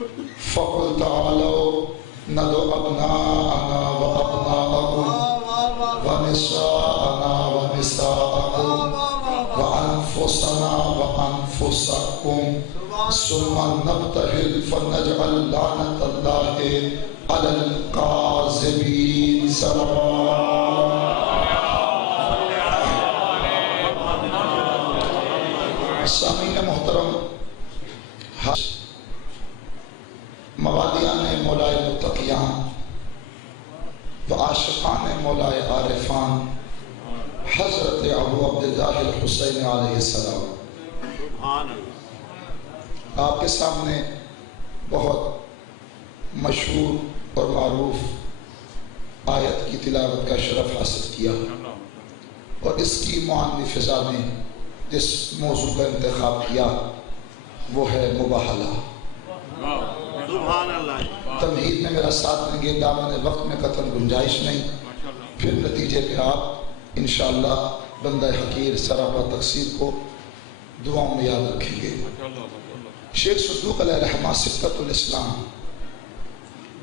فقل تعالوا ندعو أبناءنا وأبناءكم ونساءنا ونساءكم وأنفسنا وأنفسكم ثم نبتهل فنجعل لعنة الله على الكاذبين. سامعین محترم، موادیان مولائے متقیان و عاشقان مولائے عارفان حضرت ابو عبداللہ الحسین علیہ السلام، آپ کے سامنے بہت مشہور اور معروف آیت کی تلاوت کا شرف حاصل کیا، اور اس کی معنی فضا نے جس موضوع کا انتخاب کیا وہ ہے مباہلہ۔ تمہید میں میرا ساتھ دیں گے، دامن وقت میں قطعاً گنجائش نہیں، پھر نتیجے میں آپ انشاءاللہ بندہ حقیر سراپا تقصیر کو دعاؤں میں یاد رکھیں گے۔ شیخ صدوق علیہ الرحمہ سبقت الاسلام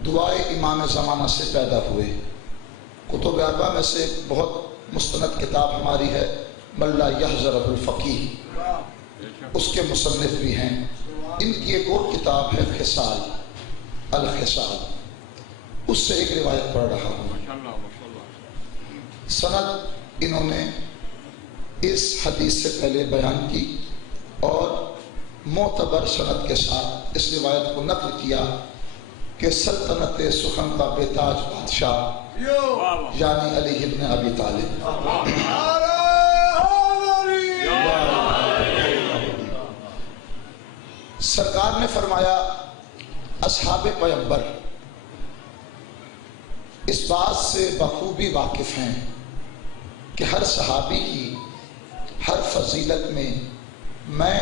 دعائے امام زمانہ سے پیدا ہوئے۔ کتب اربعہ میں سے بہت مستند کتاب ہماری ہے من لا یحضرہ الفقیہ، اس کے مصنف بھی ہیں۔ ان کی ایک اور کتاب ہے خصال الخصال، اس سے ایک روایت پڑھ رہا ہوں۔ سند انہوں نے اس حدیث سے پہلے بیان کی اور معتبر سند کے ساتھ اس روایت کو نقل کیا کہ سلطنت سخن کا بے تاج بادشاہ یعنی علی ابن ابی طالب سرکار نے فرمایا، اصحاب پیغمبر اس بات سے بخوبی واقف ہیں کہ ہر صحابی کی ہر فضیلت میں میں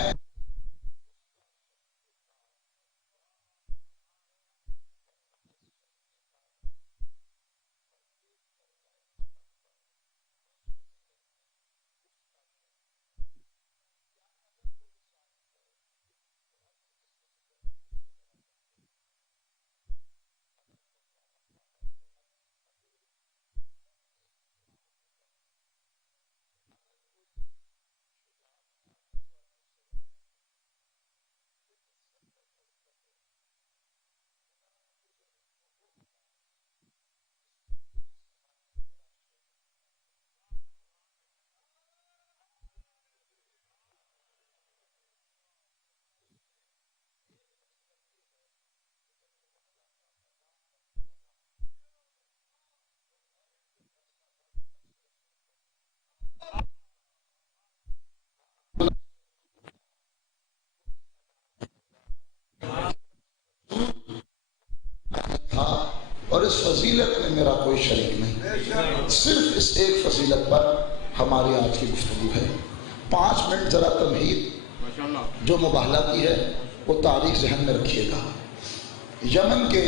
اور اس فضیلت میں میرا کوئی شریک نہیں۔ صرف اس ایک فضیلت پر ہماری آج کی گفتگو ہے۔ 5 منٹ ذرا تمہید جو مباہلہ کی ہے وہ تاریخ ذہن میں رکھیے گا۔ یمن کے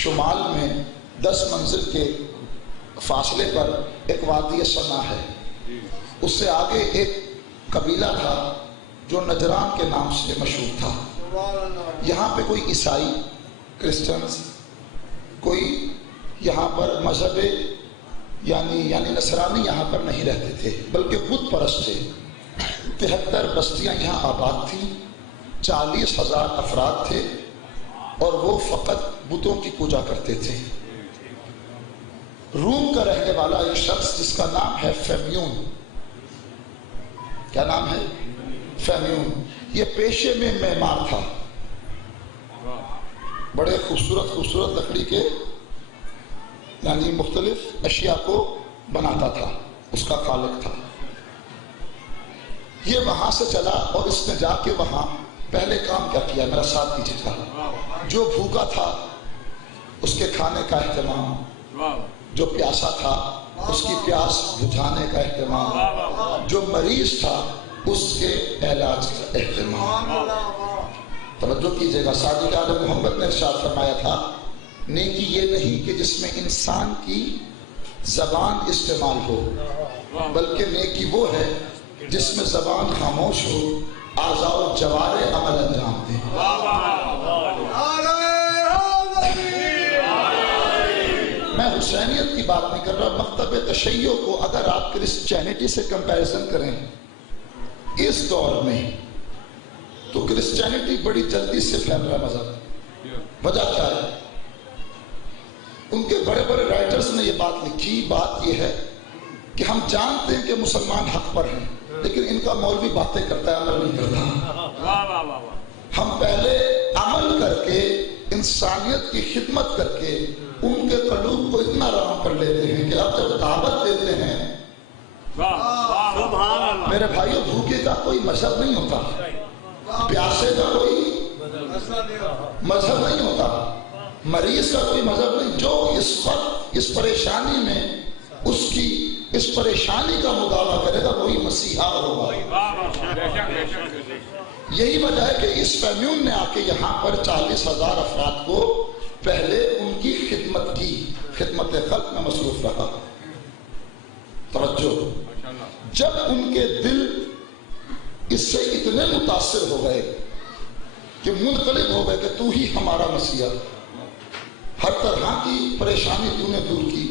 شمال میں 10 منزل کے فاصلے پر ایک وادی سنا ہے، اس سے آگے ایک قبیلہ تھا جو نجران کے نام سے مشہور تھا۔ یہاں پہ کوئی عیسائی، کرسچنز، کوئی یہاں پر مذہب یعنی نصرانی یہاں پر نہیں رہتے تھے، بلکہ بت پرست تھے۔ 73 بستیاں یہاں آباد تھیں، 40,000 افراد تھے، اور وہ فقط بتوں کی پوجا کرتے تھے۔ روم کا رہنے والا ایک شخص جس کا نام ہے فیمیون، کیا نام ہے؟ فیمیون، یہ پیشے میں معمار تھا، بڑے خوبصورت لکڑی کے یعنی مختلف اشیاء کو بناتا تھا، اس کا خالق تھا۔ یہ وہاں سے چلا اور اس نے جا کے وہاں پہلے کام کیا کیا، میرا ساتھ دیجیے گا۔ جو بھوکا تھا اس کے کھانے کا اہتمام، جو پیاسا تھا اس کی پیاس بجھانے کا اہتمام، جو مریض تھا اس کے علاج کا اہتمام۔ توجہ کیجئے گا، صادق عالم محمد نے ارشاد فرمایا تھا، نیکی یہ نہیں کہ جس میں انسان کی زبان استعمال ہو، بلکہ نیکی وہ ہے جس میں زبان خاموش ہو، اعضاء و جوارح عمل انجام دیں۔ حسینیت کی بات نہیں کر رہا، مکتب تشیع کو اگر آپ کرسچینٹی سے کمپیریزن کریں اس دور میں تو کرسچینٹی بڑی جلدی سے پھیل رہا مذہب۔ وجہ کیا ہے؟ ان کے بڑے بڑے رائٹرز نے یہ بات لکھی، بات یہ ہے کہ ہم جانتے ہیں کہ مسلمان حق پر ہیں، لیکن ان کا مولوی باتیں کرتا ہے، عمل نہیں کرتا۔ ہم پہلے عمل کر کے، انسانیت کی خدمت کر کے ان کے قلوب کو اتنا رام کر لیتے ہیں کہ اب جب دعوت دیتے ہیں، میرے بھائیوں، بھوکے کا کوئی مذہب نہیں ہوتا، پیاسے کا کوئی مذہب نہیں ہوتا، مریض کا کوئی مذہب نہیں۔ جو اس وقت اس پریشانی میں اس پریشانی کا مداوع کرے گا وہی مسیحا ہوگا۔ یہی وجہ ہے کہ اس فیمیون نے آ کے یہاں پر 40,000 افراد کو پہلے ان کی خدمت کی، خدمت خلق میں مصروف رہا۔ توجہ، جب ان کے دل اس سے اتنے متاثر ہو گئے کہ منقلب ہو گئے کہ تو ہی ہمارا مسیحا، ہر طرح کی پریشانی تو نے دور کی،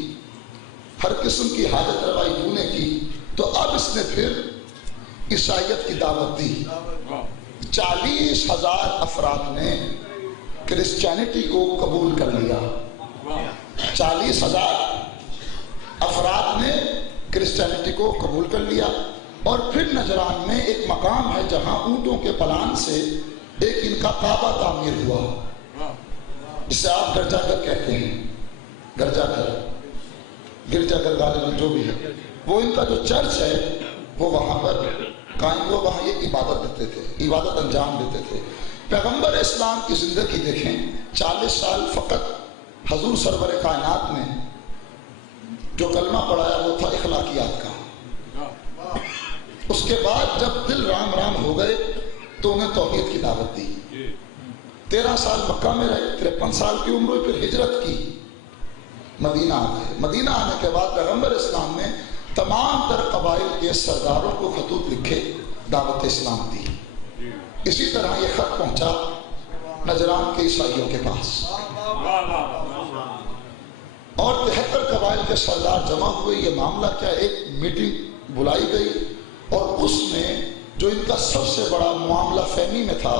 ہر قسم کی حاجت روائی تو نے کی، تو اب اس نے پھر عیسائیت کی دعوت دی۔ 40,000 افراد نے کرسچینٹی کو قبول کر لیا۔ 40,000 افراد نے کرسچینٹی کو قبول کر لیا، اور پھر نجران میں ایک مقام ہے جہاں اونٹوں کے پلان سے ایک ان کا کعبہ تعمیر ہوا، جسے آپ گرجا گھر کہتے ہیں، گرجا گھر غالباً جو بھی ہے، وہ ان کا جو چرچ ہے وہ وہاں پر قائم ہوا، وہاں یہ عبادت دیتے تھے، عبادت انجام دیتے تھے۔ پیغمبر اسلام کی زندگی دیکھیں، 40 سال فقط حضور سرور کائنات نے جو کلمہ پڑھایا وہ تھا اخلاقیات کا۔ اس کے بعد جب دل رام رام ہو گئے تو انہیں توحید کی دعوت دی۔ 13 سال مکہ میں رہے، 53 سال کی عمر ہوئی، پھر ہجرت کی، مدینہ آ گئے۔ مدینہ آنے کے بعد پیغمبر اسلام نے تمام تر قبائل کے سرداروں کو خطوط لکھے، دعوت اسلام دی۔ اسی طرح یہ خط پہنچا نجران کے عیسائیوں کے پاس، اور 73 قبائل کے سردار جمع ہوئے۔ یہ معاملہ کیا، ایک میٹنگ بلائی گئی، اور اس میں جو ان کا سب سے بڑا معاملہ فہمی میں تھا،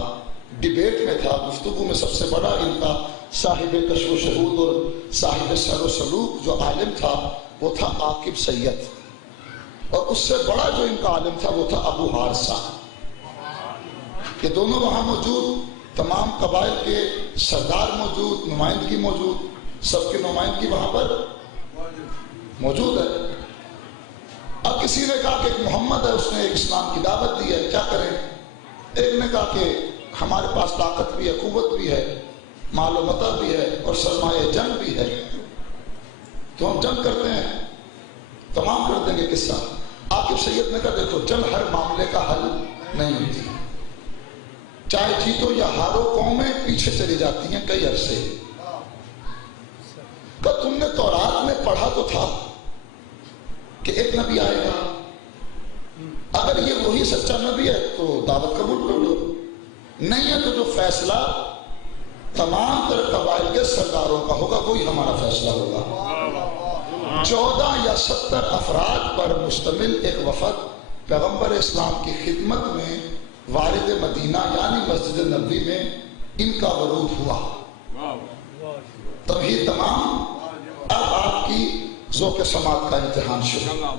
ڈیبیٹ میں تھا، گفتگو میں سب سے بڑا ان کا صاحب کشف و شہود اور صاحب سر و سلوک جو عالم تھا وہ تھا عاقب سید، اور اس سے بڑا جو ان کا عالم تھا وہ تھا ابو حارثہ۔ یہ دونوں وہاں موجود، تمام قبائل کے سردار موجود، نمائندگی موجود، سب کی نمائندگی وہاں پر موجود ہے۔ اب کسی نے کہا کہ ایک محمد ہے، اس نے ایک اسلام کی دعوت دی ہے، کیا کریں؟ ایک نے کہا کہ ہمارے پاس طاقت بھی ہے، قوت بھی ہے، مال و متاع بھی ہے، اور سرمایہ جنگ بھی ہے، تو ہم جنگ کرتے ہیں، تمام کر دیں گے قصہ۔ عاقب سید نے کہا دیکھو، جنگ ہر معاملے کا حل نہیں ہوتی، چاہے جیتو یا ہارو، قومیں پیچھے چلی جاتی ہیں کئی عرصے۔ کہ تم نے تورات میں پڑھا تو تھا کہ ایک نبی آئے گا، اگر یہ وہی سچا نبی ہے تو دعوت قبول کر لو، نہیں ہے تو جو فیصلہ تمام تر قبائل کے سرداروں کا ہوگا وہی ہمارا فیصلہ ہوگا۔ 14 یا 17 افراد پر مشتمل ایک وفد پیغمبر اسلام کی خدمت میں وارد مدینہ یعنی مسجد نبوی میں ان کا ورود ہوا۔ تبھی تمام، اب آپ کی ذوق سماعت کا امتحان شروع۔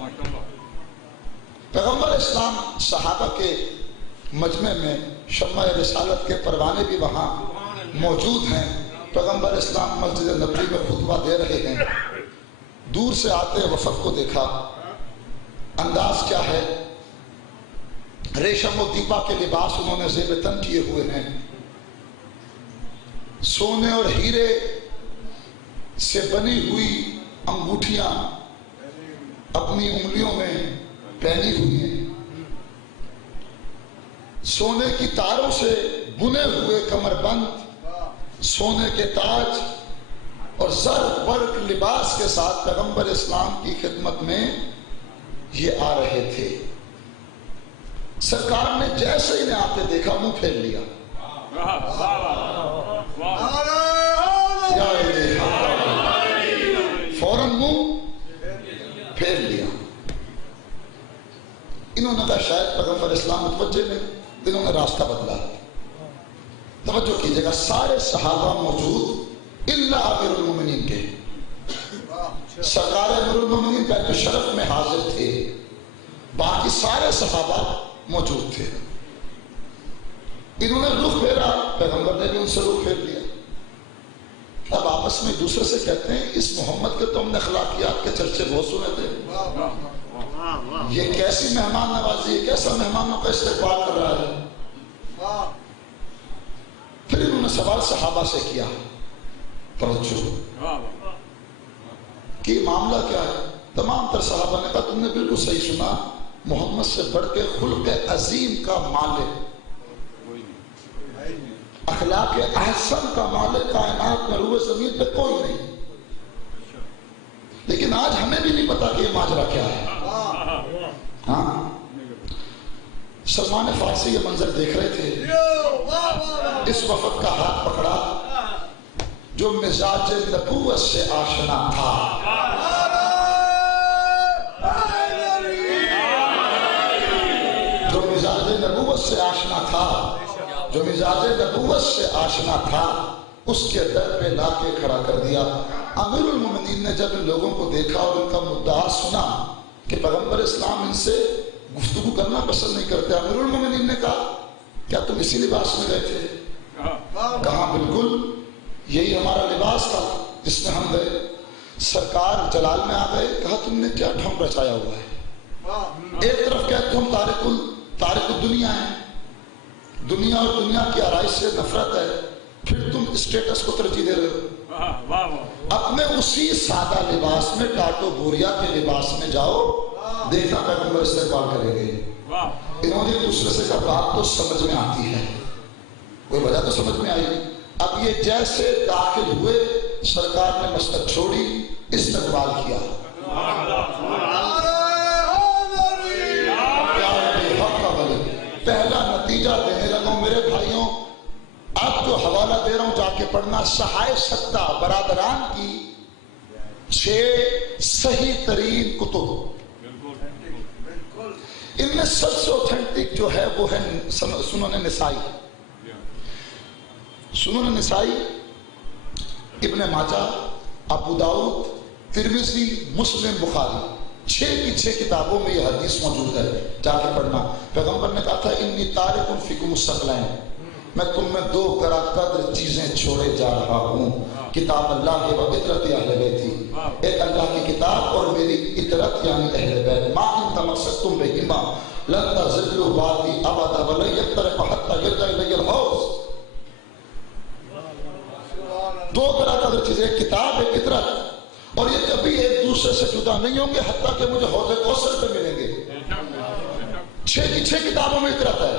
پیغمبر اسلام صحابہ کے مجمع میں شمع رسالت کے پروانے بھی وہاں موجود ہیں۔ پیغمبر اسلام مسجد نبوی میں خطبہ دے رہے ہیں، دور سے آتے وفد کو دیکھا، انداز کیا ہے، ریشم و دیبا کے لباس انہوں نے زیب تن کیے ہوئے ہیں، سونے اور ہیرے سے بنی ہوئی انگوٹھیاں اپنی انگلیوں میں پہنی ہوئی ہیں، سونے کی تاروں سے بنے ہوئے کمر بند، سونے کے تاج اور زر برق لباس کے ساتھ پیغمبر اسلام کی خدمت میں یہ آ رہے تھے۔ سرکار نے جیسے انہیں آتے دیکھا منہ پھیر لیا، فوراً السلام متوجہ نہیں، انہوں نے راستہ بدلا. توجہ کیجئے گا، سارے صحابہ موجود الا امیر المومنین کے. سرکار امیر المومنین بیت الشرف میں حاضر تھے، باقی سارے صحابہ موجود تھے. انہوں نے رخ پھیرا، پیغمبر نے بھی ان سے رخ پھیر لیا. اب آپس میں دوسرے سے کہتے ہیں اس محمد کے تو ہم نے اخلاقیات کے چرچے بہت سنے تھے، یہ کیسی مہمان نوازی ہے، کیسا مہمانوں کا استقبال کر رہا ہے. پھر انہوں نے سوال صحابہ سے کیا، توجہ کہ معاملہ کیا ہے. تمام تر صحابہ نے کہا تم نے بالکل صحیح سنا، محمد سے بڑھ کے خلق عظیم کا مالک، اخلاق احسن کا مالک کائنات میں روح زمین پہ کوئی نہیں. لیکن آج ہمیں بھی نہیں پتا کہ یہ ماجرا کیا ہے. ہاں، سلمان فارسی یہ منظر دیکھ رہے تھے، اس وفد کا ہاتھ پکڑا جو مزاج نبوت سے آشنا تھا. جو مزاج نبوت سے آشنا تھا، جو مزاج نبوت سے آشنا تھا، اس کے در پہ لا کے کھڑا کر دیا. امیر المومنین نے جب ان لوگوں کو دیکھا اور ان کا مدعا سنا کہ پیغمبر اسلام ان سے گفتگو کرنا پسند نہیں کرتے، امیر المومنین نے کہا کیا تم اسی لباس میں گئے تھے؟ کہا بالکل یہی ہمارا لباس تھا جس میں ہم گئے. سرکار جلال میں آ گئے، کہا تم نے کیا ڈھنگ رچایا ہوا ہے؟ ایک طرف کہتے ہم تارک الدنیا ہیں، دنیا اور دنیا کی آرائش سے نفرت ہے، پھر تم اسٹیٹس کو ترجیح دے رہے ہو. اپنے اسی سادہ لباس میں ٹاٹو بوریا کے لباس میں جاؤ، دیکھنا پیغمبر استقبال کریں گے. انہوں نے دوسرے سے کہا بات تو سمجھ میں آتی ہے، کوئی وجہ تو سمجھ میں آئی. اب یہ جیسے داخل ہوئے، سرکار نے مسجد چھوڑی، استقبال کیا. پہلا نتیجہ دینے لگا میرے بھائیوں، آپ جو حوالہ دے رہا ہوں جا کے پڑھنا، صحائف ستہ برادران کی 6 صحیح ترین کتب، ان میں سب سے اوتھینٹک جو ہے وہ ہے سنن نسائی. سنن نسائی، ابن ماجہ، ابو داؤد، ترمذی، مسلم، بخاری، 6 کی 6 کتابوں میں یہ حدیث موجود ہے، جا کے پڑھنا. پیغمبر نے کہا تھا انی تارک فیکم الثقلین، میں تم میں 2 کرا قدر چیزیں چھوڑے جا رہا ہوں، کتاب اللہ و اطرت اہل بیتی، ایک اللہ کی کتاب اور میری اطرت یعنی اہل بیت. ما ان تمسکتم بہما لن تضلوا بعدی ابدا ولن یفترق حتی یرجع الی الحوض. 2 کرا قدر چیزیں، ایک کتاب، ایک اطرت، اور یہ کبھی ایک دوسرے سے جدا نہیں ہوں گے حتیٰ کہ مجھے حوض کوثر پہ ملیں گے. 6 کی 6 کتابوں میں اطرت ہے،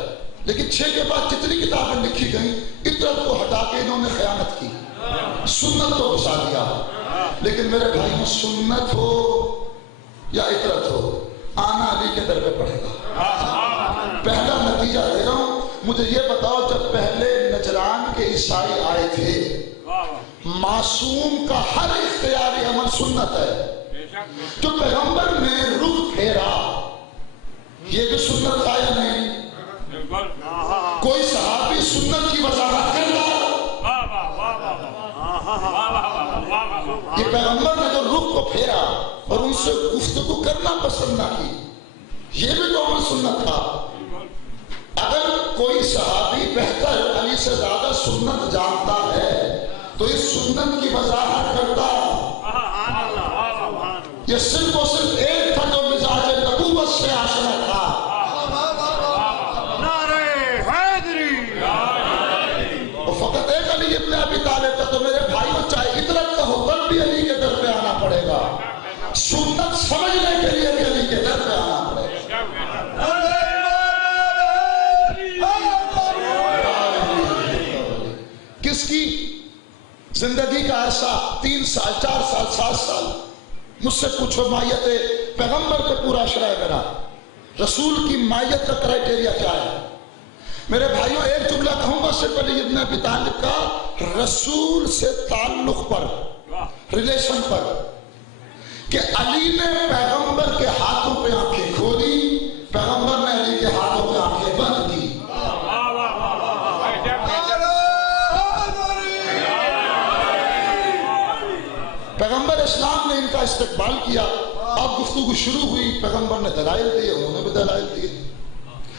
لیکن 6 کے بعد جتنی کتابیں لکھی گئیں، اطرت کو ہٹا کے انہوں نے خیانت کی، سنت کو گھسا دیا. لیکن میرے بھائیوں، سنت ہو یا اطرت ہو، آنا علی کے در پہ پڑے گا. پہلا نتیجہ دے رہا ہوں، مجھے یہ بتاؤ جب پہلے نجران کے عیسائی آئے تھے، معصوم کا ہر اختیاری عمل سنت ہے. جو پیغمبر نے رخ پھیرا، یہ بھی سنت تھا یا نہیں؟ کوئی صحابی سنت کی وضاحت کرتا؟ یہ پیغمبر نے جو رخ کو پھیرا اور ان سے گفتگو کرنا پسند نہ کی، یہ بھی تو عمل سنت تھا. اگر کوئی صحابی بہتر علی سے زیادہ سنت جانتا ہے تو اس سنت کی وضاحت کرتا. یہ صرف اور صرف ایک تھا جو مزاج نبوت سے آشنا تھا. اور فقط ایک علی ابن ابی طالب تھا. تو میرے بھائیوں، چاہے اطرت کا ہو تب بھی علی کے در پہ آنا پڑے گا، سنت سمجھنے کے لیے بھی علی کے در پہ آنا پڑے گا. کس کی زندگی کا عرصہ 3 سال، 4 سال، 7 سال. مجھ سے پوچھو مائیت پیغمبر پہ پورا شرح میرا، رسول کی مائیت کا کرائٹیریا کیا ہے؟ میرے بھائیوں، ایک جملہ کہوں گا صرف علی ابن ابی طالب کا رسول سے تعلق پر، ریلیشن پر، کہ علی نے پیغمبر کے ہاتھوں پہ آنکھیں کھولی، پیغمبر نے علی کے ہاتھوں پہ آنکھیں پیغمبر اسلام نے ان کا استقبال کیا. اب گفتگو شروع ہوئی. پیغمبر نے دلائل دیے, انہوں نے بھی دلائل دیے.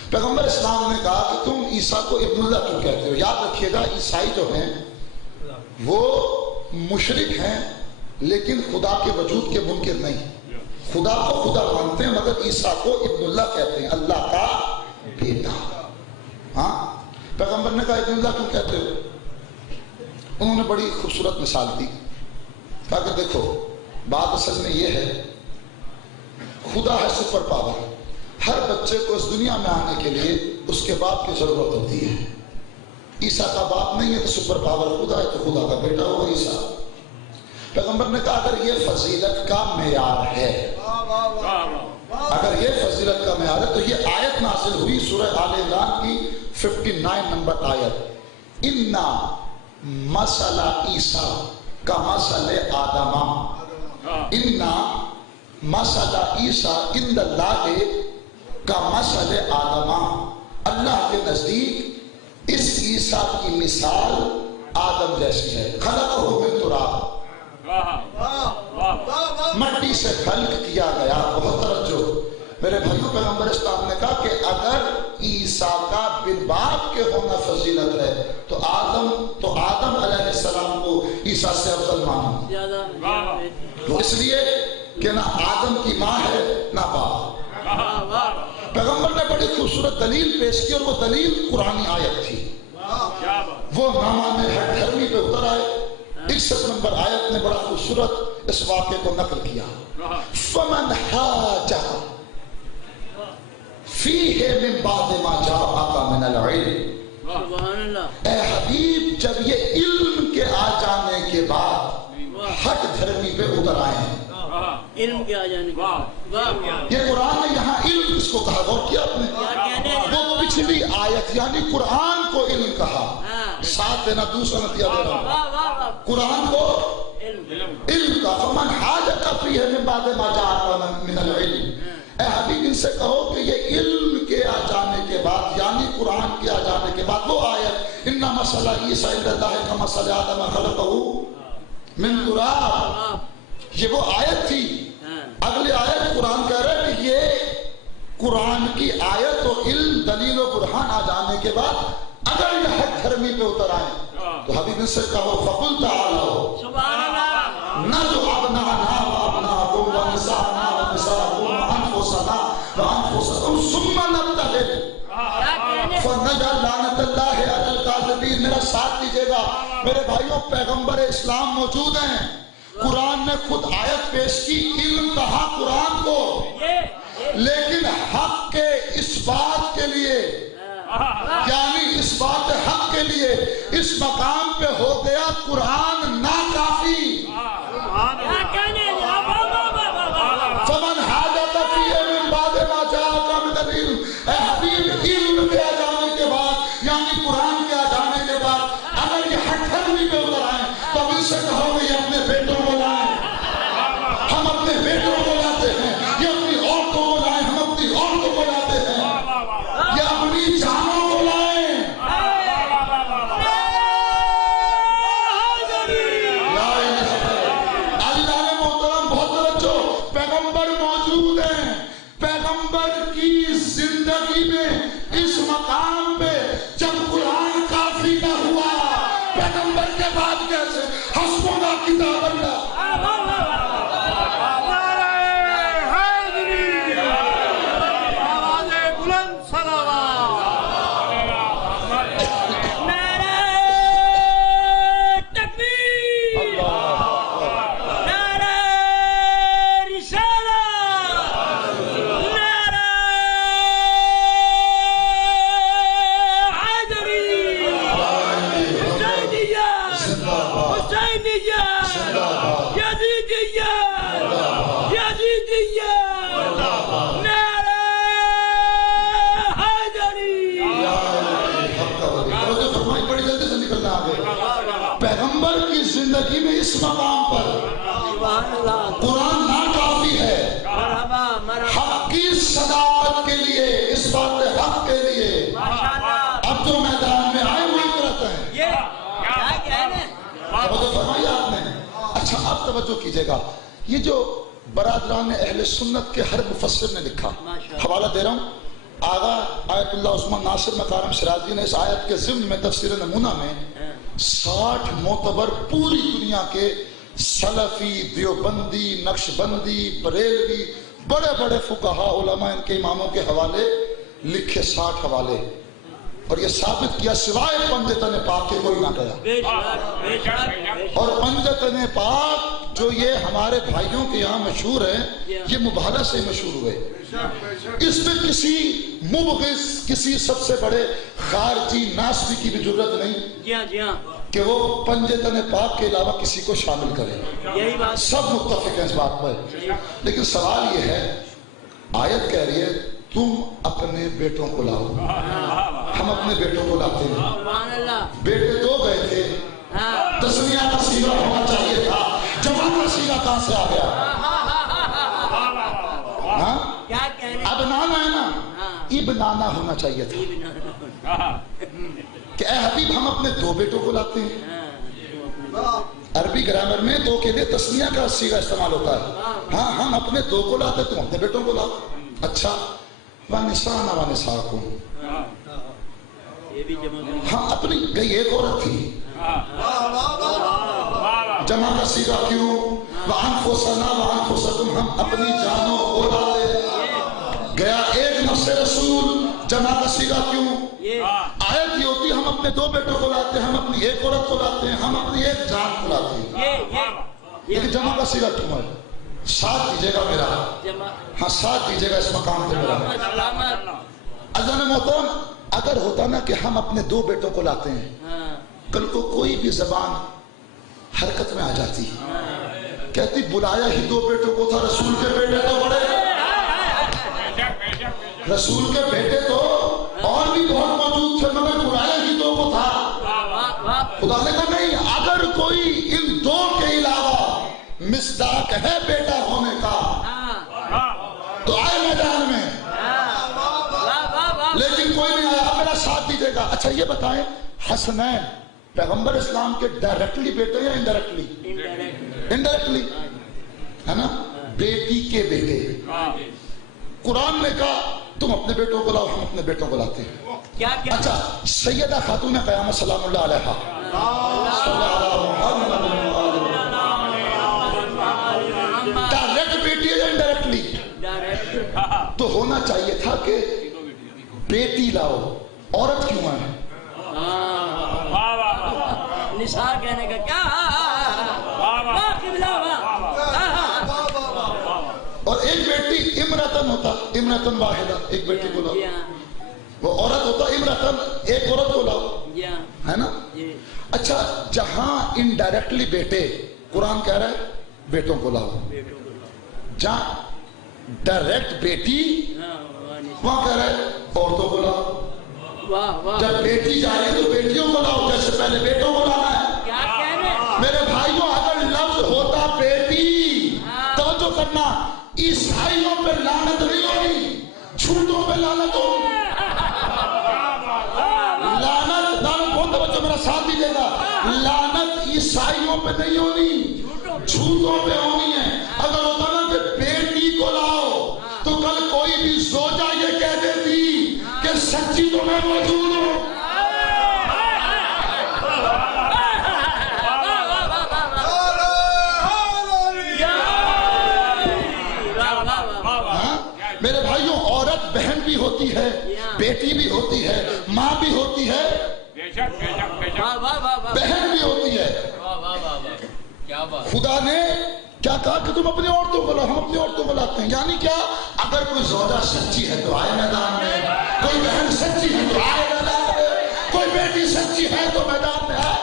پیغمبر اسلام نے کہا کہ تم عیسیٰ کو ابن اللہ کیوں کہتے ہو؟ یاد رکھیے گا عیسائی جو ہیں وہ مشرک ہیں لیکن خدا کے وجود کے منکر نہیں. خدا کو خدا مانتے ہیں مگر عیسیٰ کو ابن اللہ کہتے ہیں, اللہ کا بیٹا. ہاں, پیغمبر نے کہا ابن اللہ کیوں کہتے ہو؟ انہوں نے بڑی خوبصورت مثال دی. کہا کہ دیکھو بات اصل میں یہ ہے, خدا ہے سپر پاور. ہر بچے کو اس دنیا میں آنے کے لیے اس کے باپ کی ضرورت ہوتی ہے. عیسیٰ کا باپ نہیں ہے تو سپر پاور خدا ہے, تو خدا کا بیٹا ہوگا عیسیٰ. پیغمبر نے کہا اگر یہ فضیلت کا معیار ہے, اگر یہ فضیلت کا معیار ہے تو یہ آیت نازل ہوئی سورہ آل عمران کی 59 نمبر آیت, اِنَّا مَثَلَ عِیسیٰ کَمَثَلِ آدَمَ اِنَّا مَثَلَ عِیسیٰ عِندَ اللَّهِ کَمَثَلِ آدَمَ. اللہ کے نزدیک اس عیسیٰ کی مثال آدم جیسی ہے. خلقہ من تراب, مٹی سے خلق کیا گیا. بہت توجہ میرے بھائیوں, پیغمبر اسلام نے کہا کہ اگر عیسیٰ کا بن باپ کے ہونا فضیلت ہے تو آدم علیہ السلام کو عیسیٰ سے افضل مانا. تو اس لیے کہ نہ آدم کی ماں ہے نہ باپ. پیغمبر نے بڑی خوبصورت دلیل پیش کی اور وہ دلیل قرآنی آیت تھی. وہ نامان ہٹ دھرمی پہ اتر آئے. 61 نمبر آیت نے بڑا خوبصورت اس واقعے کو نقل کیا. فمن حاجہ فیہ من بعد ما جاءک من العلم. اے حبیب جب یہ علم کے آ جانے کے بعد ہٹ دھرمی پہ اتر آئے ہیں. علم کے آ جانے کے بعد یہ قرآن نے یہاں علم اس کو کہا, غور کیا آپ نے؟ وہ پچھلی آیت یعنی قرآن کو علم کہا. ساتھ دینا دوسرا نتیجہ دینا, قرآن کو علم کا. فمن حاجۃ فیہ من بعد ما جاءک من العلم. اے حبیب ان سے کہو کہ یہ علم کے آ جانے کے بعد یعنی قرآن کے آ جانے کے بعد وہ آیت اِنَّا مَثَلَ عِیسیٰ عِندَ اللَّهِ کَمَثَلِ آدَمَ خَلَقَهُ مِن تُرَابٍ, یہ وہ آیت تھی. اگلی آیت قرآن کہہ رہا ہے کہ یہ قرآن کی آیت و علم دلیل و برہان آ جانے کے بعد اگر یہ حق دھرمی پہ اتر آئے تو حبیب ان سے کہو فَقُلْ تَعَالَوْا نَدْعُ أَبْنَاءَنَا وَأَبْنَاءَكُمْ وَنِسَاءَنَا وَنِسَاءَكُمْ وَأَنفُسَنَا وَأَنفُسَكُمْ ثُمَّ نَبْتَهِلْ فَنَجْعَلْ لَعْنَةَ اللَّهِ عَلَى الْكَاذِبِينَ. میرا ساتھ دیجیے گا میرے بھائیوں, پیغمبر اسلام موجود ہیں. قرآن نے خود آیت پیش کی, علم کہا قرآن کو, لیکن حق کے اس بات کے لیے یعنی اس بات حق کے لیے اس مقام پہ ہو گیا قرآن ناکافی. فمن حاجۃ فیہ من بعد ما جاءک من العلم. اے حبیب علم کے آ جانے کے بعد یعنی قرآن کے آ جانے کے بعد اگر یہ حق دھرمی پہ اتر آئے تو ان سے کہو گے یہ اپنے بیٹوں کو لائیں, ہم اپنے بیٹوں کو لاتے ہیں. یہ اپنی عورتوں کو لائیں, ہم اپنی عورتوں کو لاتے ہیں. یہ اپنی جانوں کو لائیں. اللہ محترم بہت توجہ, پیغمبر موجود ہیں. پیغمبر کی زندگی میں اس مقام پہ جب قرآن کافی نہ ہوا, پیغمبر کے بعد کیسے حسبنا کتاب اللہ. پیغمبر کی زندگی میں اس مقام پر قرآن ناکافی ہے. حق کی صداقت کے لیے, اس بات حق کے لیے اب جو میدان میں آئے وہی کرتے ہیں. توجہ فرمائی آپ نے. اچھا اب توجہ توجہ کیجئے گا، یہ جو برادران اہل سنت کے ہر مفسر نے لکھا، حوالہ دے رہا ہوں، آغا آیت اللہ عثمان ناصر مکارم شرازی نے اس آیت کے ضمن میں تفسیر نمونہ میں 60 معتبر پوری دنیا کے سلفی، دیوبندی، نقشبندی، بریلوی، بڑے بڑے فقہا، علماء، ان کے اماموں کے حوالے لکھے، 60 حوالے، اور یہ ثابت کیا سوائے پنجتن پاک کے کوئی نہ گیا۔ اور پنجتن پاک جو یہ ہمارے بھائیوں کے یہاں مشہور ہے، یہ مبالغہ سے مشہور ہوئے، اس میں کسی مبغض، کسی سب سے بڑے خارجی ناسبی کی بھی ضرورت نہیں کہ وہ پنجتن پاک کے علاوہ کسی کو شامل کرے، سب متفق ہیں اس بات پر۔ لیکن سوال یہ ہے، آیت کہہ رہی ہے تم اپنے بیٹوں کو لاؤ، ہم اپنے بیٹوں کو لاتے ہیں، بیٹے 2 گئے تھے، تسمیہ کا صیغہ ہونا چاہیے تھا، جمع کا صیغہ کہاں سے آ گیا؟ ابنانا ہے نا، ابنانا ہونا چاہیے تھا کہ اے حبیب ہم اپنے 2 بیٹوں کو لاتے ہیں۔ عربی گرامر میں 2 کے لیے تسمیہ کا صیغہ استعمال ہوتا ہے، ہاں ہم اپنے 2 کو لاتے، تم اپنے بیٹوں کو لاؤ۔ اچھا، وَنِسَانَ وَنِسَاكُمْ، ہم اپنی گئی ایک عورت تھی، جمع کا صیغہ کیوں؟ وَأَنفُسَنَا وَأَنفُسَكُمْ، ہم اپنی جانوں کو لاتے، گیا ایک نفس رسول، جمع کا صیغہ کیوں؟ آیت یہ ہوتی ہم اپنے 2 بیٹوں کو لاتے ہیں، ہم اپنی ایک عورت کو لاتے ہیں، ہم اپنی ایک جان کو لاتے ہیں، لیکن جمع کا صیغہ کیوں ہے؟ ساتھ دیجئے گا میرا، ہاں ساتھ دیجئے گا اس مقام پہ میرا۔ عزیزان محترم، اگر ہوتا نا کہ ہم اپنے 2 بیٹوں کو لاتے ہیں، کل کو کوئی بھی زبان حرکت میں آ جاتی، کہتی بلایا ہی 2 بیٹوں کو تھا، رسول کے بیٹے تو بڑے، رسول کے بیٹے تو اور بھی بہت موجود تھے، مگر بلایا ہی 2 کو تھا۔ خدا نے کہا نہیں، اگر کوئی ان 2 کے علاوہ مصداق ہے بیٹا ہونے کا تو آئے میدان میں، لیکن کوئی نہیں آیا، میرا ساتھ دیجئے گا۔ اچھا یہ بتائیں، حسنین پیغمبر اسلام کے ڈائریکٹلی بیٹے یا انڈائریکٹلی؟ انڈائریکٹلی ہے نا، بیٹی کے بیٹے۔ قرآن نے کہا تم اپنے بیٹوں کو لاؤ، ہم اپنے بیٹوں کو لاتے ہیں۔ اچھا، سیدہ خاتون قیامت سلام اللہ علیہا، ڈائریکٹ بیٹی ہے یا انڈائریکٹلی؟ تو ہونا چاہیے تھا کہ بیٹی لاؤ، عورت کیوں ہے؟ نساء کہنے کا کیا؟ اور ایک بیٹی امرتن ہوتا، امرتن واحدہ، ایک بیٹی کو لاؤ، وہ عورت ہوتا امرتن، ایک عورت کو لاؤ، ہے نا۔ اچھا، جہاں انڈائریکٹلی بیٹے، قرآن کہہ رہا ہے بیٹوں کو لاؤ، جہاں ڈائریکٹ بیٹی وہاں کہہ رہا ہے عورتوں کو لاؤ۔ جب بیٹی جا رہی ہے تو بیٹیوں کو لاؤ، جیسے پہلے بیٹوں کو لانا ہے۔ میرے بھائیوں، اگر لفظ ہوتا بیٹی، توجہ کرنا، عیسائیوں پہ لعنت نہیں ہونی، جھوٹوں پہ لعنت ہونی۔ لعنت کون توجہ میرا ساتھ دیجیے گا، لعنت عیسائیوں پہ نہیں ہونی، جھوٹوں پہ ہونی ہے۔ اگر ہوتا نا کہ بیٹی کو لاؤ تو کل کوئی بھی زوجہ یہ کہہ دیتی کہ سچی تو میں موجود ہوں۔ میرے بھائیوں، عورت بہن بھی ہوتی ہے، بیٹی بھی ہوتی ہے، ماں بھی ہوتی ہے، بہن بھی ہوتی ہے۔ خدا نے کیا کہا کہ تم اپنی عورتوں کو لاؤ، ہم اپنی عورتوں کو لاتے ہیں، یعنی کیا؟ اگر کوئی زوجہ سچی ہے تو آئے میدان میں، کوئی بہن سچی ہے تو آئے میدان میں، کوئی بیٹی سچی ہے تو میدان میں آئے،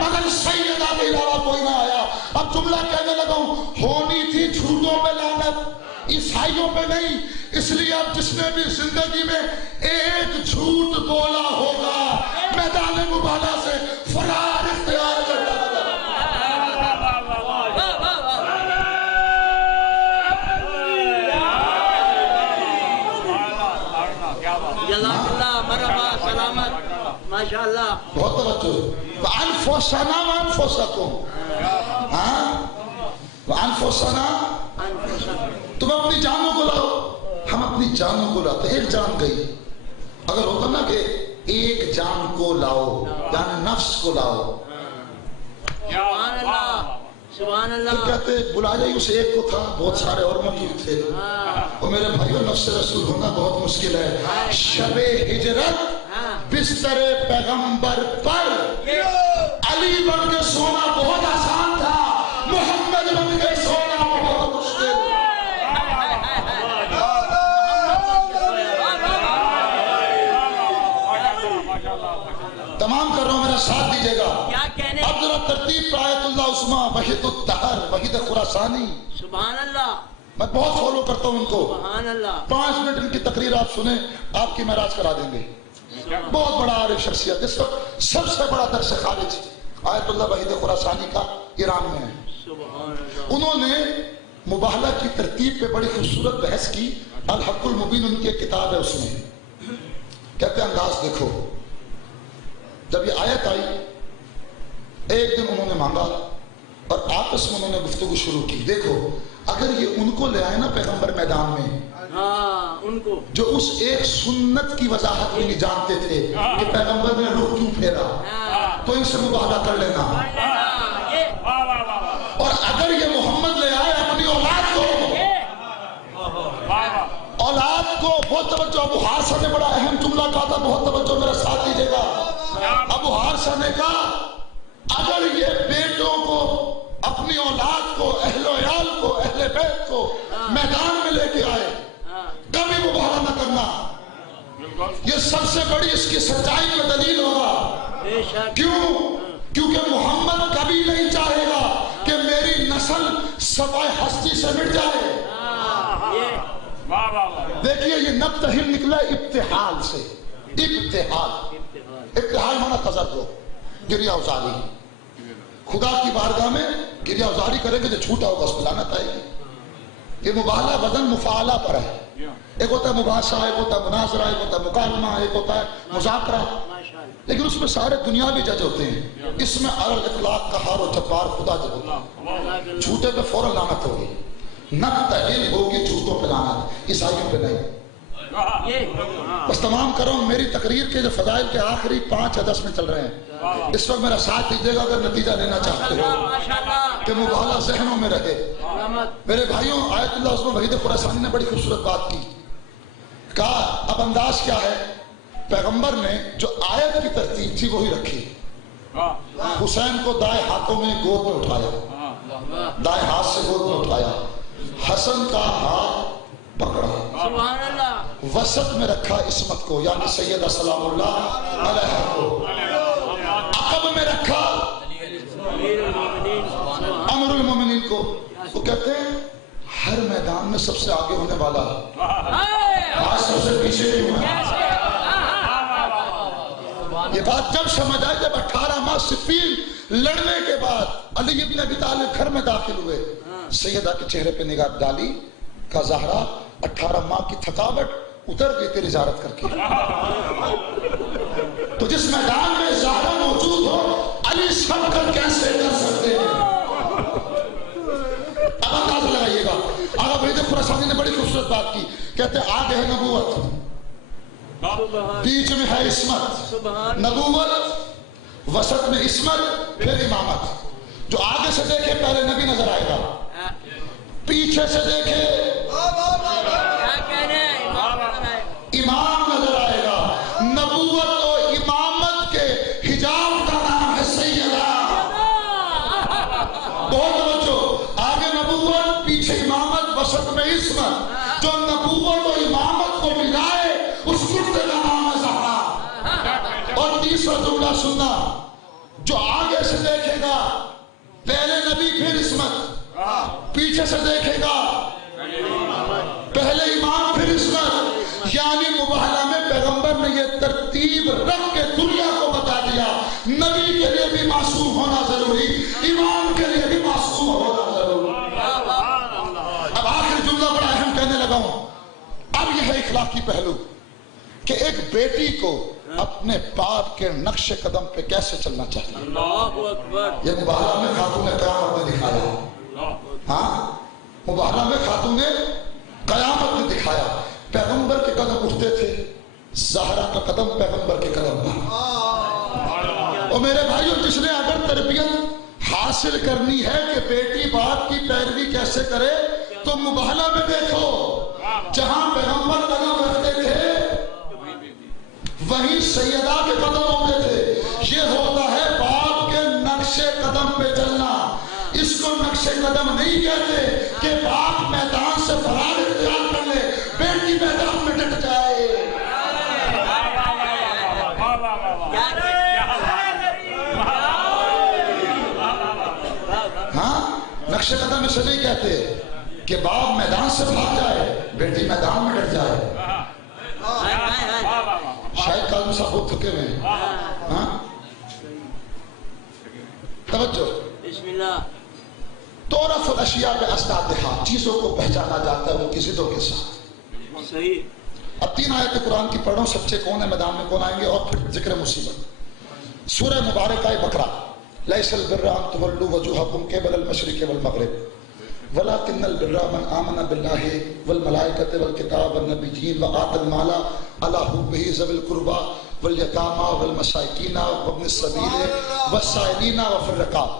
مگر سیدہ کے علاوہ کوئی نہ آیا۔ اب جملہ کہنے لگا ہوں، ہونی تھی جھوٹوں پہ لعنت، عیسائیوں پہ نہیں۔ اس لیے اب جس نے بھی زندگی میں ایک جھوٹ بولا ہوگا، میدان مبالغہ سے فرار اختیار کرتا ہوگا۔ ماشاءاللہ، بہت توجہ۔ وَأَنفُسَنَا وَأَنفُسَكُمْ، ہاں، وانفسنا تم اپنی جانوں کو لاؤ. ہم اپنی جانوں کو لاتے. ایک جان گئی. اگر ہوتا نا کہ ایک جان کو لاؤ یعنی نفس کو لاؤ, سبحان اللہ سبحان تو اللہ. کہتے بلایا ہی اس ایک کو تھا, بہت سارے اور موجود تھے. اور میرے بھائیوں نفس رسول ہونا بہت مشکل ہے. شب ہجرت بستر پیغمبر پر علی بن کے سونا بہت آسان تھا, محمد بن کے سونا بہت مشکل. تمام کر رہا ہوں, میرا ساتھ دیجیے گا. کیا کہنے. اب ذرا ترتیب پہ آیت اللہ عثمہ, وحید الدہر, وحید خراسانی. سبحان اللہ میں بہت فالو کرتا ہوں ان کو. سبحان اللہ. 5 منٹ ان کی تقریر آپ سنیں, آپ کی معراج کرا دیں گے. بہت بڑا عارف شخصیت, اس وقت سب سے بڑا درس خارج آیت اللہ وحید خراسانی کا ایران میں ہے. سبحان اللہ. انہوں نے مباہلہ کی ترتیب پہ بڑی خوبصورت بحث کی. الحق المبین ان کی ایک کتاب ہے, اس میں کہتے ہیں انداز دیکھو. جب یہ آیت آئی ایک دن انہوں نے مانگا اور آپس میں انہوں نے گفتگو شروع کی. دیکھو اگر یہ ان کو لے آئے نا پیغمبر میدان میں, ہاں ان کو جو اس ایک سنت کی وضاحت بھی نہیں جانتے تھے کہ پیغمبر نے رخ کیوں پھیرا, تو ان سے مباہلہ کر لینا. اور اگر یہ محمد لے آئے اپنی اولاد کو بہت توجہ. ابو حارثہ نے بڑا اہم جملہ کہا تھا, بہت توجہ میرا ساتھ دیجیے گا. ابو حارثہ نے کہا اگر یہ بیٹوں کو, اپنی اولاد کو, اہل و عیال کو, اہل بیت کو میدان میں لے کے آئے, کبھی مباہلہ نہ کرنا. یہ سب سے بڑی اس کی سچائی کا دلیل ہوگا. کیوں؟ کیونکہ محمد کبھی نہیں چاہے گا کہ میری نسل سوائے ہستی سے مٹ جائے. دیکھیے یہ نبتہل نکلا ابتحال سے. ابتحال مانا تذرع, گریہ ازاری. خدا کی بارگاہ میں گریہ ازاری کریں گے جو چھوٹا ہوگا اس کو لعنت آئے گی. یہ مباہلہ وزن مفاعلہ پر ہے. ایک ہوتا ہے مباحثہ, ایک ہوتا ہے مناظرہ, ایک ہوتا ہے مکالمہ, ایک ہوتا ہے مذاکرہ, لیکن اس میں سارے دنیاوی جج ہوتے ہیں. اس میں الاطلاق قہار و جبار خدا جج ہوتا ہے. جھوٹے پہ فوراً لعنت ہوگی, نبتہل ہوگی جھوٹوں پہ لعنت, عیسائیوں پہ نہیں. بس تمام کرو. میری تقریر کے جو فضائل کے آخری 5 یا 10 میں چل رہے ہیں, اس وقت میرا ساتھ دیجیے گا اگر نتیجہ لینا چاہتے ہو کہ مباہلہ ذہنوں میں رہے. میرے بھائیوں آیت اللہ عثمہ وحید خراسانی نے بڑی خوبصورت بات کی. کہا اب انداز کیا ہے, پیغمبر نے جو آیت کی ترتیب تھی وہی رکھی. حسین کو دائیں ہاتھوں میں گود میں اٹھایا, دائیں ہاتھ سے گود میں اٹھایا. حسن کا ہاتھ پکڑا, سبحان اللہ. وسط میں رکھا عصمت کو یعنی سیدہ سلام اللہ علیہ کو. عقب میں رکھا امیر المومنین کو. وہ کہتے ہیں ہر میدان میں سب سے آگے ہونے والا آج سب سے پیچھے کیوں ہے. یہ بات جب سمجھ آئی جب 18 ماہ صفین لڑنے کے بعد علی ابن ابی طالب گھر میں داخل ہوئے, سیدہ کے چہرے پہ نگاہ ڈالی, کہا زہرا 18 ماہ کی تھکاوٹ اتر گئی تیری زیارت کر کے. تو جس میدان میں زہرا موجود ہو علی سب کر کیسے کر سکتے ہیں. اب انداز لگائیے گا. آقا وحید خراسانی نے بڑی خوبصورت بات کی. کہتے ہیں آگے ہے نبوت, بیچ میں ہے عصمت. نبوت, وسط میں عصمت, پھر امامت. جو آگے سے دیکھے پہلے نبی نظر آئے گا, پیچھے سے دیکھے امام نظر آئے گا. نبوت و امامت کے حجاب کا نام ہے سیدہ. بہت توجہ, آگے نبوت, پیچھے امامت, وسط میں عصمت. جو نبوت و امامت کو ملائے اس فرقے کا نام ہے زہرا. اور تیسرا جملہ سننا, جو آگے سے دیکھے گا پہلے نبی پھر عصمت, پیچھے سے دیکھے گا پہلے امام پھر عصمت. یعنی مباہلہ میں پیغمبر نے یہ ترتیب رکھ کے دنیا کو بتا دیا نبی کے لیے بھی معصوم ہونا ضروری, امام کے لیے بھی معصوم ہونا ضروری. اب آخر جملہ بڑا اہم کہنے لگا ہوں. اب یہ ہے اخلاقی پہلو کہ ایک بیٹی کو اپنے باپ کے نقش قدم پہ کیسے چلنا چاہیے. اللہ اکبر. یہ مباہلہ میں خاتون قیامت نے دکھایا. ہاں مباہلہ میں خاتون قیامت نے دکھایا پیغمبر کے قدم اٹھتے تھے، زہرا کا قدم پیغمبر کے قدم پر۔ اور میرے بھائیوں، جس نے اگر تربیت حاصل کرنی ہے کہ بیٹی باپ کی پیروی کیسے کرے تو مباہلہ میں دیکھو، جہاں پیغمبر قدم رکھتے تھے وہیں سیدہ کے قدم ہوتے تھے۔ یہ ہوتا ہے باپ کے نقش قدم پہ چلنا۔ اس کو نقش قدم نہیں کہتے کہ باپ میدان سے فرار اختیار کر لے، بیٹی میدان میں ڈٹ جائے۔ ہاں، نقش قدم اسے نہیں کہتے کہ باپ میدان سے بھاگ جائے، بیٹی میدان میں ڈٹ جائے۔ شاید کالم صاحب بہت تھکے ہوئے ہیں۔ ہاں، توجہ۔ بسم اللہ۔ تعرف الاشیاء باسدادها، چیزوں کو پہچانا جاتا ہے ان کی ضدوں کے ساتھ۔ صحیح۔ اب 3 آیت قرآن کی پڑھو، سچے کون ہیں، میدان میں کون آئیں گے، اور پھر ذکر مصیبت۔ سورہ مبارکہ بقرہ، لیس البر ان تولوا وجوہکم قبل المشرق والمغرب ولكن البر من آمن بالله والملائكة والكتاب والنبيين وآتى المال على حبه ذوي القربى واليتامى والمساكين وابن السبيل والسائلين وفي الرقاب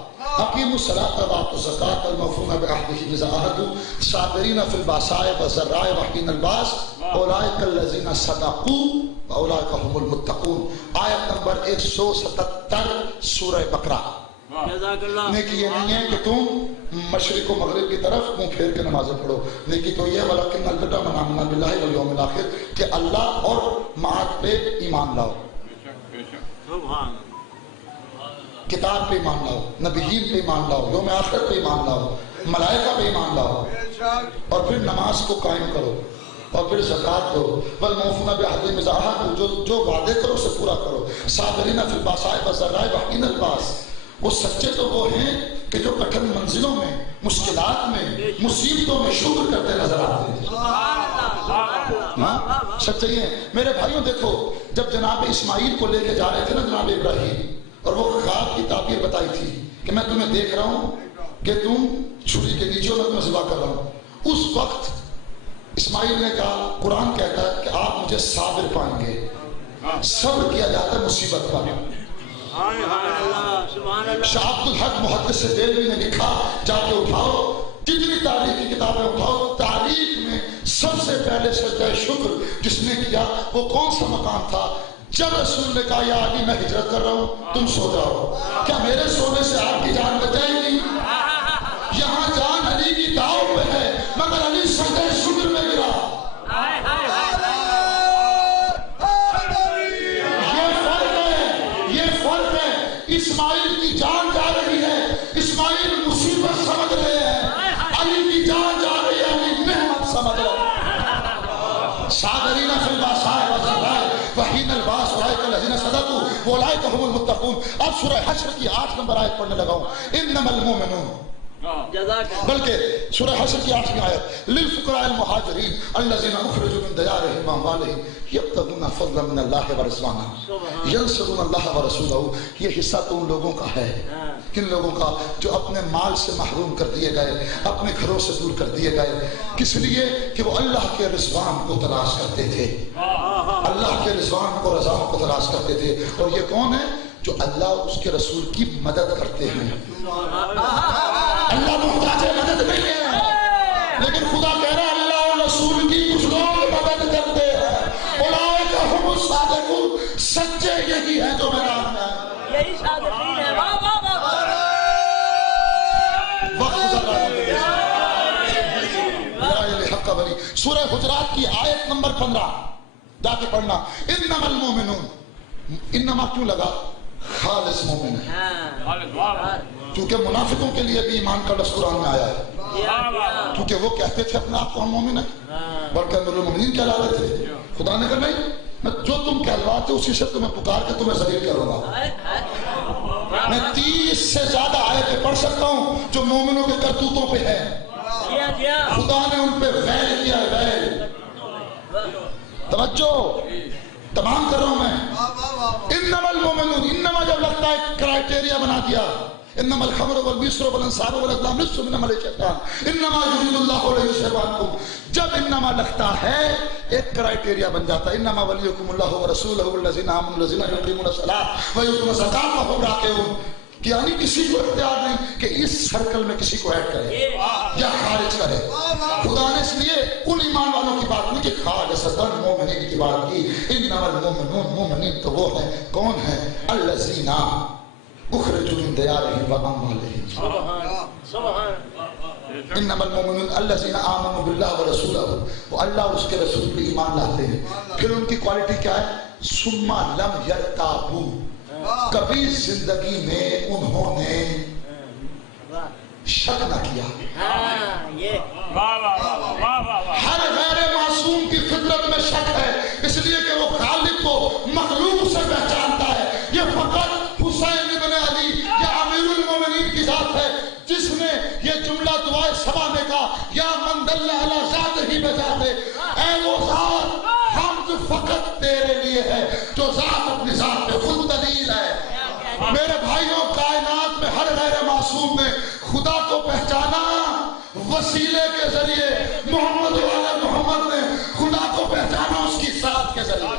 اقیموا الصلاة وآتوا الزکاة والموفون بعهدهم اذا عاهدوا صابرین فی البأساء والضراء وحین الباس اولئک الذین صدقوا واولئک هم المتقون۔ آیت نمبر 177 سورہ بقرہ۔ جزاک اللہ۔ نیکی یہ نہیں ہے کہ تم مشرق و مغرب کی طرف منہ پھیر کے نمازیں پڑھو، نیکی تو یہ ہے وَلَكِنَّ الْبِرَّ مَنْ آمَنَ بِاللَّهِ وَالْيَوْمِ الْآخِرِ کہ اللہ اور معاد پہ ایمان لاؤ، سبحان کتاب پہ ایمان لاؤ، نبیین پہ ایمان لاؤ، یوم آخر پہ ایمان لاؤ، ملائکہ پہ ایمان لاؤ، اور پھر نماز کو قائم کرو، اور پھر زکوٰۃ دو، وَالْمُوفُونَ بِعَهْدِهِمْ إِذَا عَاهَدُوا، جو وعدے کرو اسے پورا کرو، صابرین فی البأساء والضراء وحین الباس۔ وہ سچے تو وہ ہیں کہ جو کٹھن منزلوں میں، مشکلات میں، مصیبتوں میں شکر کرتے نظر آتے ہیں۔ ہاں، سچائی ہے۔ میرے بھائیوں دیکھو، جب جناب اسماعیل کو لے کے جا رہے تھے نا جناب ابراہیم، اور وہ خواب کی تعبیر بتائی تھی کہ میں تمہیں دیکھ رہا ہوں کہ تم چھری کے نیچے، میں تمہیں ذبح کر رہا ہوں، اس وقت اسماعیل نے کہا، قرآن کہتا ہے کہ آپ مجھے صابر پائیں گے۔ صبر کیا جاتا ہے مصیبت پر۔ شاہ عبد الحق محدث دہلوی نے لکھا، جا کے اٹھاؤ جتنی تاریخ کی کتابیں اٹھاؤ، تاریخ میں سب سے پہلے سجدہ شکر جس نے کیا وہ کون سا مقام تھا؟ جب رسول نے کہا یا علی میں ہجرت کر رہا ہوں، تم سو جاؤ، کیا میرے سونے سے آپ کی جان بچ جائے گی؟ یہاں جان علی کی داؤ پہ ہے، مگر علی سجدہ شکر میں گرا۔ اسماعیل کی جان جا رہی ہے، اسماعیل مصیبت سمجھ رہے ہیں، علی کی جان جا رہی ہے، علی نعمت سمجھ رہے ہیں۔ صابرین فی البأساء والضراء وحین الباس اولئک الذین صدقوا واولئک هم المتقون۔ اب سورہ حشر کی 8 نمبر آیت پڑھنے لگا ہوں، انما المؤمنون، بلکہ سورہ حشر کی 8ویں آیت، للفقراء المہاجرین الذین اخرجوا من دیارہم واموالہم یبتغون فضلا من اللہ ورضوانا ینصرون اللہ ورسولہ۔ یہ حصہ تو ان لوگوں کا ہے، کن لوگوں کا؟ جو اپنے مال سے محروم کر دیے گئے، اپنے گھروں سے دور کر دیے گئے، کس لیے کہ وہ اللہ کے رضوان کو تلاش کرتے تھے، اللہ کے رضوان کو، رضاؤں کو تلاش کرتے تھے۔ اور یہ کون ہے؟ جو اللہ اور اس کے رسول کی مدد کرتے ہیں۔ اللہ محتاج مدد نہیں ہے، لیکن خدا کہہ رہا ہے اللہ اور رسول کی کچھ لوگ مدد کرتے ہیں، اولئک هم الصادقون، سچے یہی ہیں جو میدان میں ہیں، یہی صادقین ہے۔ واہ واہ واہ۔ وقت گزر رہا ہے۔ سورہ حجرات کی آیت نمبر 15 جا کے پڑھنا، انما المؤمنون، انما کیوں لگا؟ خالص مومن ہے، کیونکہ منافقوں کے لیے بھی ایمان کا لفظ قرآن میں آیا ہے، کیونکہ وہ کہتے تھے اپنے آپ کو ہم مومن ہیں، بلکہ امیر المومنین کہلا رہے تھے۔ خدا نے کہا نہیں، میں جو تم کہلواتے اسی سے تمہیں پکار کے تمہیں ذلیل کروں گا۔ میں 30 سے زیادہ آیتیں پڑھ سکتا ہوں جو مومنوں کے کرتوتوں پہ ہیں، خدا نے ان پہ ویل کیا ہے، ویل۔ توجہ تمام کر رہا ہوں میں۔ انما المؤمنون، انما جب لگتا ہے کرائٹیریا بنا دیا، انما الخمر والمیسر والانصاب والازلام رجس من عمل الشیطان انما یرید اللہ لیذھب عنکم. جب انما لگتا ہے ایک کرائٹیریا بن جاتا ہے. انما ولیکم اللہ ورسولہ والذین آمنوا الذین یقیمون الصلاۃ ویؤتون الزکاۃ وهم راکعون. یعنی کسی کو اختیار نہیں کہ اس سرکل میں کسی کو ایڈ کرے یا خارج کرے. خدا نے اس لیے ان ایمان والوں کی بات نہیں کہ خالصتاً مومنین کی بات کی. انما المؤمنون، مومنین تو وہ ہیں، کون ہیں؟ الذین اخرجوا من دیارہم واموالہم. انما المؤمنون الذین آمنوا باللہ ورسولہ، وہ اللہ اس کے رسول پہ ایمان لاتے ہیں. پھر ان کی کوالٹی کیا ہے؟ ثم لم یرتابوا، کبھی زندگی میں انہوں نے شک نہ کیا. ہر غیر معصوم کی فطرت میں شک ہے، اس لیے کہ وہ خالق کو مخلوق سے پہچانتا ہے. یہ فقط حسین ابن علی یا امیر المومنین کی ذات ہے جس نے یہ جملہ دعائے صبا میں کہا یا من دل علی ذاتہ بذاتہ، اے وہ ذات حمد فقط تیرے لیے ہے جو ذات اپنی ذات پہ خود دلیل ہے. میرے بھائیوں، کائنات میں ہر غیر معصوم نے خدا کو پہچانا وسیلے کے ذریعے. محمد والے محمد نے خدا کو پہچانا اس کی ذات کے ذریعے.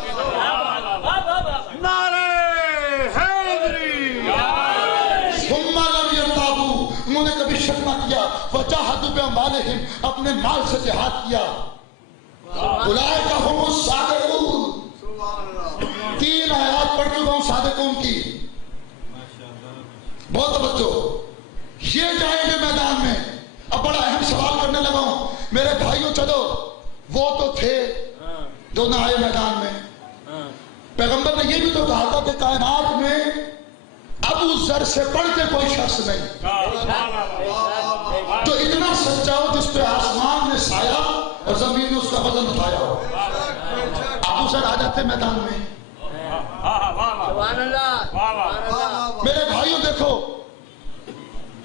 ثم لم یرتابوا، انہوں نے کبھی شک نہ کیا. وجاہدوا باموالہم، اپنے مال سے جہاد کیا. اولئک ھم الصادقون. 3 آیات پڑھ چکا ہوں صادقون کی. بہت توجہ، یہ جائیں گے میدان میں. اب بڑا اہم سوال کرنے لگا ہوں میرے بھائیوں. چلو وہ تو تھے جو نہ آئے میدان میں. پیغمبر نے یہ بھی تو کہا تھا کہ کائنات میں ابو ذر سے بڑھ کے کوئی شخص نہیں جو اتنا سچا ہو جس پہ آسمان نے سایہ اور زمین نے اس کا وزن اٹھایا ہو. ابو ذر آ جاتے میدان میں. میرے بھائیوں دیکھو،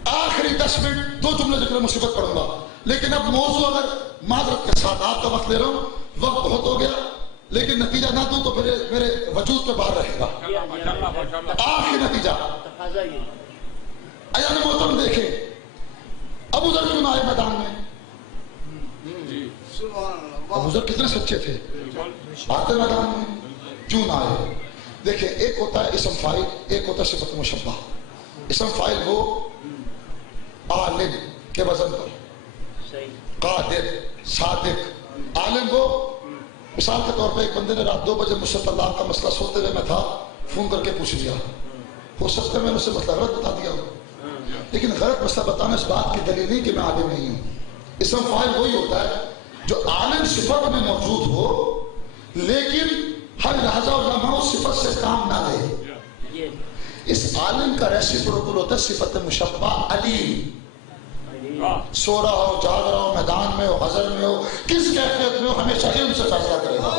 آخری 10 منٹ 2 جملے ذکر مصیبت پڑھوں گا، لیکن اب موضوع اگر معذرت کے ساتھ آپ کا وقت لے رہا ہوں، وقت بہت ہو گیا، لیکن نتیجہ نہ دوں تو پھر میرے وجود پہ باہر رہے گا. آخری نتیجہ ایان محترم دیکھیں ابو ذر کیوں نہ آئے میدان میں. ابو ذر کتنے سچے تھے، آتے میدان میں کیوں نہ آئے. دیکھیں ایک ہوتا ہے اسم فاعل، ایک ہوتا ہے صفت مشبہ. اسم فاعل وہ عالم کے وزن پر، قادر، صادق. عالم وہ، مثال کے طور پہ ایک بندے نے رات 2 بجے مجھ سے طلاق کا مسئلہ سوتے ہوئے میں تھا، فون کر کے پوچھ لیا. ہو سکتا ہے میں نے اسے مسئلہ غلط بتا دیا ہوں، لیکن غلط مسئلہ بتانا اس بات کی دلیل نہیں کہ میں عالم نہیں ہوں. اسم فاعل وہی ہوتا ہے جو عالم صفت میں موجود ہو لیکن ہر لحظہ اور لمحہ اس صفت سے کام نہ لے. اس عالم کا ریسیپروکل ہوتا ہے صفت مشبہ علیم. سو رہا ہو، جاگ رہا ہو، میدان میں ہو، حضر میں ہو، کس کیفیت میں ہو، ہمیشہ علم سے فیصلہ کرے گا.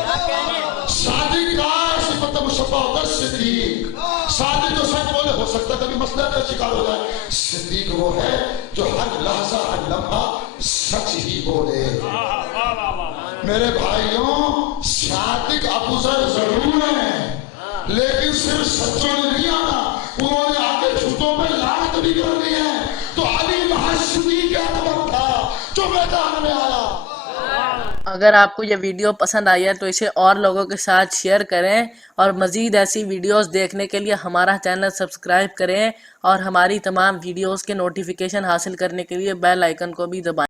صادق کا صفت مشبہ ہوتا ہے صدیق. صادق جو سچ بولے، ہو سکتا ہے کبھی مسئلہ کا شکار ہو جائے. صدیق وہ ہے جو ہر لحظہ ہر لمحہ سچ ہی بولے. میرے بھائیوں، صادق ابو ذر ضرور ہیں لیکن صرف سچوں نے نہیں آنا، انہوں نے آگے جھوٹوں میں لعنت بھی کر دی ہے. تو علی محض صدیق اکبر تھا جو میدان میں آیا. اگر آپ کو یہ ویڈیو پسند آئی ہے تو اسے اور لوگوں کے ساتھ شیئر کریں، اور مزید ایسی ویڈیوز دیکھنے کے لیے ہمارا چینل سبسکرائب کریں، اور ہماری تمام ویڈیوز کے نوٹیفیکیشن حاصل کرنے کے لیے بیل آئیکن کو بھی دبائیں.